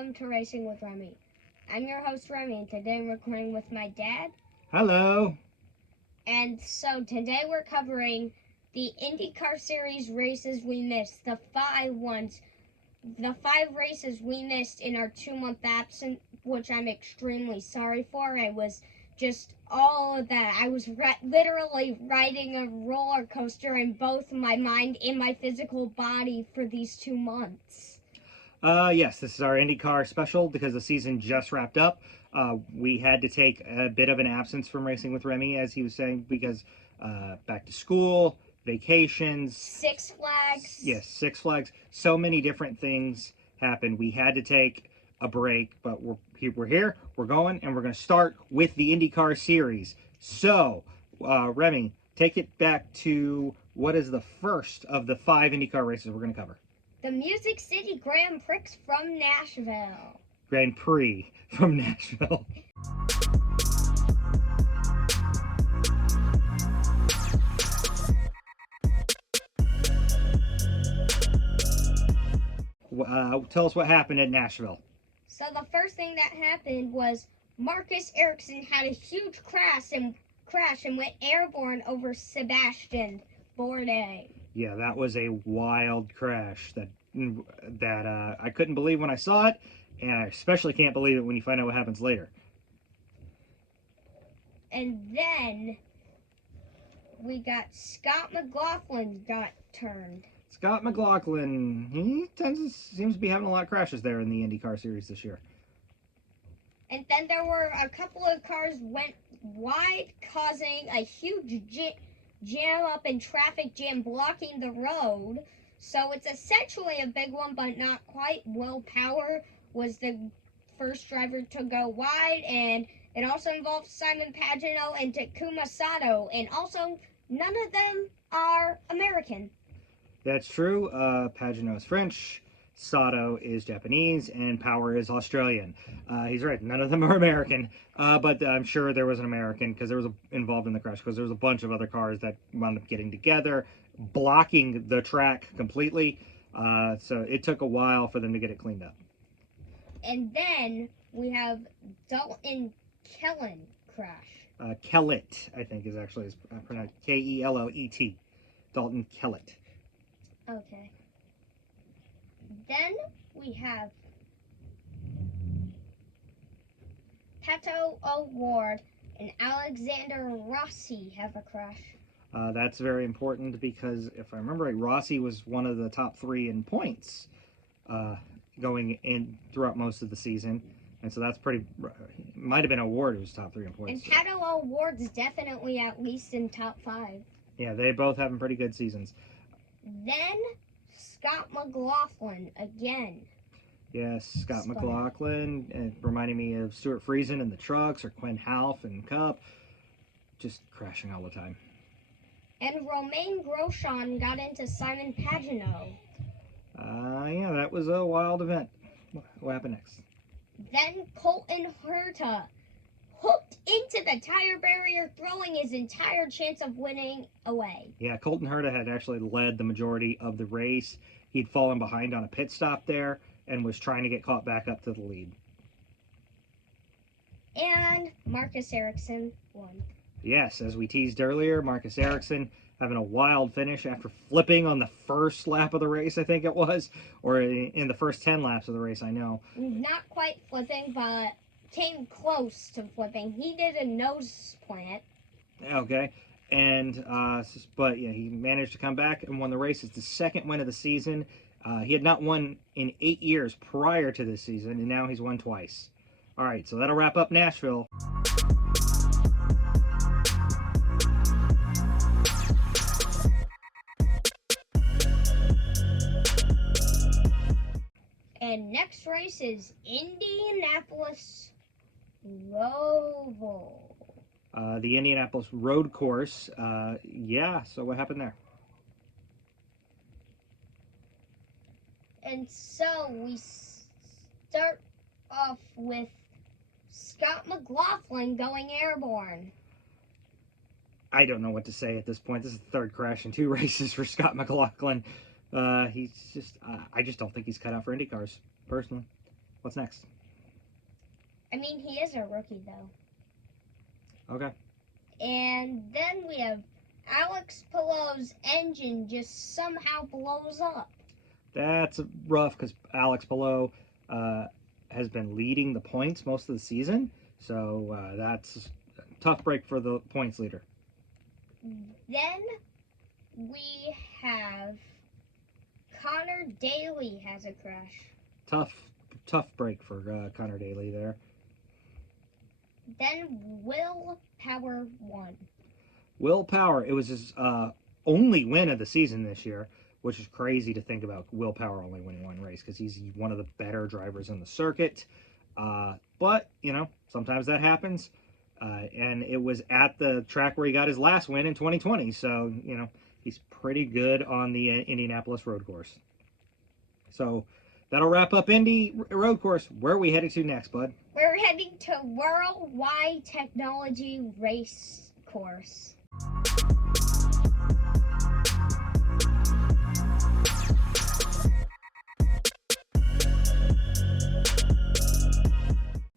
welcome to Racing with Remy. I'm your host, Remy, and today I'm recording with my dad. Hello. And so today we're covering the IndyCar Series races we missed, the 5 races we missed in our 2-month absence, which I'm extremely sorry for. I was just all of that. I was literally riding a roller coaster in both my mind and my physical body for these 2 months. Yes, this is our IndyCar special because the season just wrapped up. We had to take a bit of an absence from Racing with Remy, as he was saying, because back to school, vacations, Six Flags. Yes, Six Flags. So many different things happened. We had to take a break, but we're here, we're going, and we're going to start with the IndyCar series. So, Remy, take it back to what is the first of the 5 IndyCar races we're going to cover? The Music City Grand Prix from Nashville. Grand Prix from Nashville. Tell us what happened at Nashville. So the first thing that happened was Marcus Ericsson had a huge crash and went airborne over Sebastian Bourdais. Yeah, that was a wild crash that I couldn't believe when I saw it, and I especially can't believe it when you find out what happens later. And then we got Scott McLaughlin got turned. Scott McLaughlin, he seems to be having a lot of crashes there in the IndyCar series this year. And then there were a couple of cars went wide, causing a huge jam up and traffic jam blocking the road. So it's essentially a big one, but not quite. Will Power was the first driver to go wide, and it also involved Simon Pagenaud and Takuma Sato, and also none of them are American. That's true. Pagenaud is French, Sato is Japanese, and Power is Australian. He's right. None of them are American, but I'm sure there was an American because there was involved in the crash because there was a bunch of other cars that wound up getting together, blocking the track completely. So it took a while for them to get it cleaned up. And then we have Dalton Kellen crash. Kellett, I think, is actually pronounced Kellet. Dalton Kellett. Okay. Then we have Pato O'Ward and Alexander Rossi have a crash. That's very important because if I remember right, Rossi was one of the top 3 in points going in throughout most of the season. And so that's pretty, might have been O'Ward who was top 3 in points. And Pato O'Ward's definitely at least in top 5. Yeah, they both having pretty good seasons. Then Scott McLaughlin again. Yes, Scott McLaughlin. It reminded me of Stuart Friesen and the Trucks, or Quinn Half and Cup. Just crashing all the time. And Romain Grosjean got into Simon Pagenaud. Yeah, that was a wild event. What happened next? Then Colton Herta hooked into the tire barrier, throwing his entire chance of winning away. Yeah, Colton Herta had actually led the majority of the race. He'd fallen behind on a pit stop there and was trying to get caught back up to the lead. And Marcus Ericsson won. Yes, as we teased earlier, Marcus Ericsson having a wild finish after flipping on the first lap of the race, I think it was, or in the first 10 laps of the race, I know. Not quite flipping, but came close to flipping. He did a nose plant. Okay, and but yeah, he managed to come back and won the race. It's the second win of the season. He had not won in 8 years prior to this season, and now he's won twice. All right, so that'll wrap up Nashville. And next race is Indianapolis Roval. The Indianapolis road course. Yeah, so what happened there? And so we start off with Scott McLaughlin going airborne. I don't know what to say at this point. This is the 3rd crash in 2 races for Scott McLaughlin. He's just, I just don't think he's cut out for Indy cars, personally. What's next? I mean, he is a rookie, though. Okay. And then we have Alex Pillow's engine just somehow blows up. That's rough because Alex Palou has been leading the points most of the season. So that's a tough break for the points leader. Then we have Connor Daly has a crash. Tough break for Connor Daly there. Then Will Power won. Will Power, it was his only win of the season this year, which is crazy to think about. Will Power only winning one race because he's one of the better drivers in the circuit. But, you know, sometimes that happens. And it was at the track where he got his last win in 2020. So, you know, he's pretty good on the Indianapolis road course. So that'll wrap up Indy road course. Where are we headed to next, bud? We're heading to Worldwide Technology Race Course.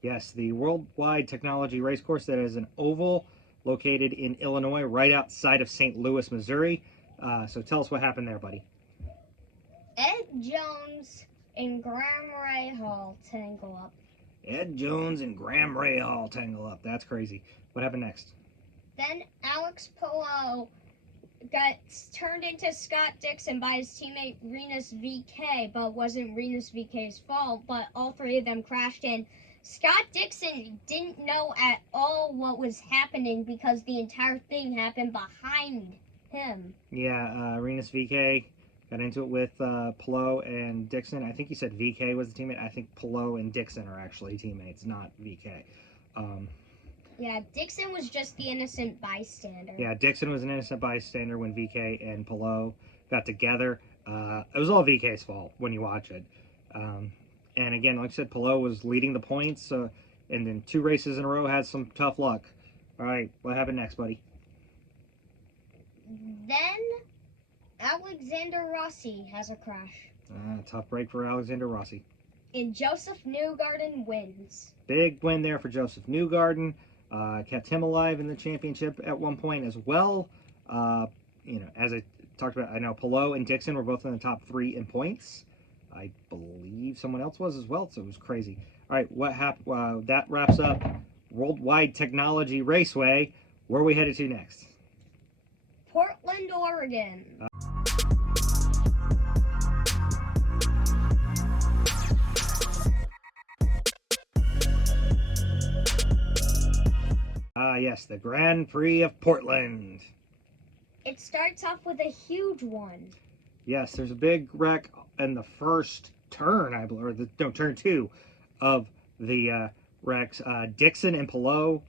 Yes, the Worldwide Technology Race Course that is an oval located in Illinois, right outside of St. Louis, Missouri. So tell us what happened there, buddy. Ed Jones and Graham Rahal tangle up. Ed Jones and Graham Rahal tangle up. That's crazy. What happened next? Then Alex Palou got turned into Scott Dixon by his teammate Renus VK, but wasn't Renus VK's fault, but all three of them crashed in. Scott Dixon didn't know at all what was happening because the entire thing happened behind him. Yeah, Renus VK got into it with Palou and Dixon. I think he said VK was the teammate. I think Palou and Dixon are actually teammates, not VK. Yeah, Dixon was just the innocent bystander. Yeah, Dixon was an innocent bystander when VK and Palou got together. It was all VK's fault when you watch it. And again, like I said, Palou was leading the points, and then 2 races in a row had some tough luck. All right, what happened next, buddy? Then Alexander Rossi has a crash. Tough break for Alexander Rossi. And Joseph Newgarden wins. Big win there for Joseph Newgarden. Kept him alive in the championship at one point as well. You know, as I talked about, I know Palou and Dixon were both in the top 3 in points. I believe someone else was as well, so it was crazy. All right, what happened? That wraps up Worldwide Technology Raceway. Where are we headed to next? Portland, Oregon. Yes, the Grand Prix of Portland. It starts off with a huge one. Yes, there's a big wreck in the first turn, I believe, or turn 2 of the wrecks. Dixon and Palou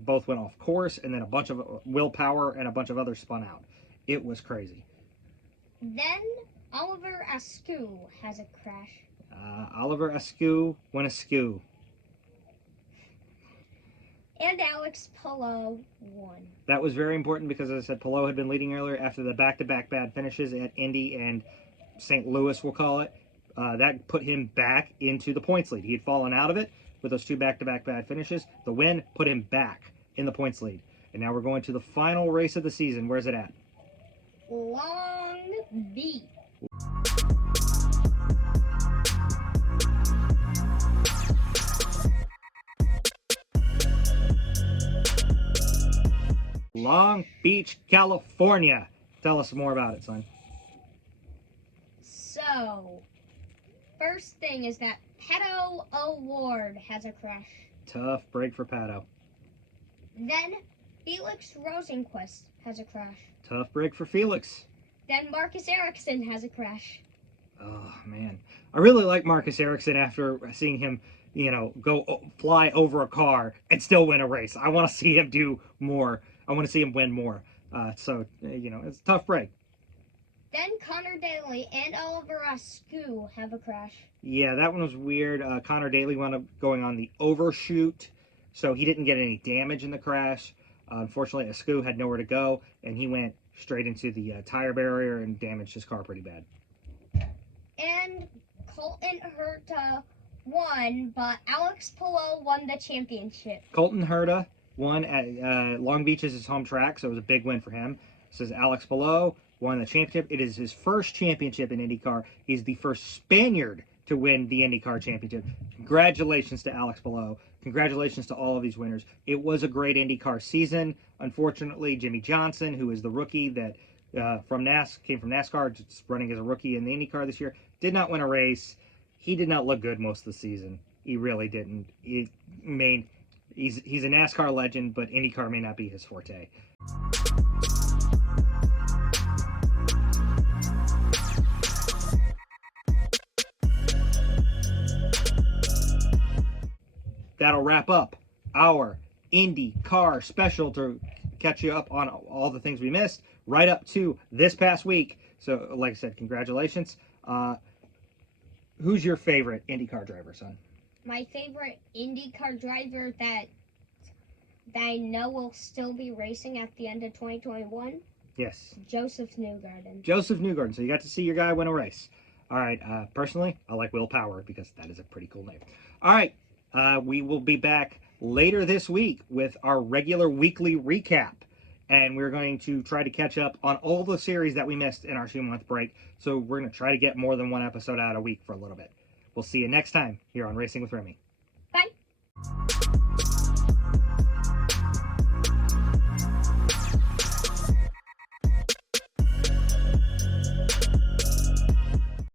both went off course, and then a bunch of Will Power and a bunch of others spun out. It was crazy. Then Oliver Askew has a crash. Oliver Askew went askew. And Alex Palou won. That was very important because, as I said, Palou had been leading earlier after the back-to-back bad finishes at Indy and St. Louis, we'll call it. That put him back into the points lead. He had fallen out of it with those 2 back-to-back bad finishes. The win put him back in the points lead. And now we're going to the final race of the season. Where's it at? Long Beach. Long Beach, California. Tell us more about it, son. So, first thing is that Pato O'Ward has a crash. Tough break for Pato. Then Felix Rosenquist has a crash. Tough break for Felix. Then Marcus Ericsson has a crash. Oh, man. I really like Marcus Ericsson after seeing him, you know, go fly over a car and still win a race. I want to see him do more. I want to see him win more. So, you know, it's a tough break. Then Connor Daly and Oliver Askew have a crash. Yeah, that one was weird. Connor Daly wound up going on the overshoot, so he didn't get any damage in the crash. Unfortunately, Askew had nowhere to go, and he went straight into the tire barrier and damaged his car pretty bad. And Colton Herta won, but Alex Palou won the championship. Colton Herta won at Long Beach is his home track, so it was a big win for him. This is Alex Palou won the championship. It is his first championship in IndyCar. He's the first Spaniard to win the IndyCar championship. Congratulations to Alex Palou. Congratulations to all of these winners. It was a great IndyCar season. Unfortunately, Jimmy Johnson, who is the rookie that came from NASCAR, just running as a rookie in the IndyCar this year, did not win a race. He did not look good most of the season. He really didn't. He's a NASCAR legend, but IndyCar may not be his forte. That'll wrap up our IndyCar special to catch you up on all the things we missed right up to this past week. So, like I said, congratulations. Who's your favorite IndyCar driver, son? My favorite IndyCar driver that I know will still be racing at the end of 2021? Yes. Joseph Newgarden. Joseph Newgarden. So you got to see your guy win a race. All right. Personally, I like Will Power because that is a pretty cool name. All right. We will be back later this week with our regular weekly recap. And we're going to try to catch up on all the series that we missed in our 2-month break. So we're going to try to get more than one episode out a week for a little bit. We'll see you next time here on Racing with Remy. Bye.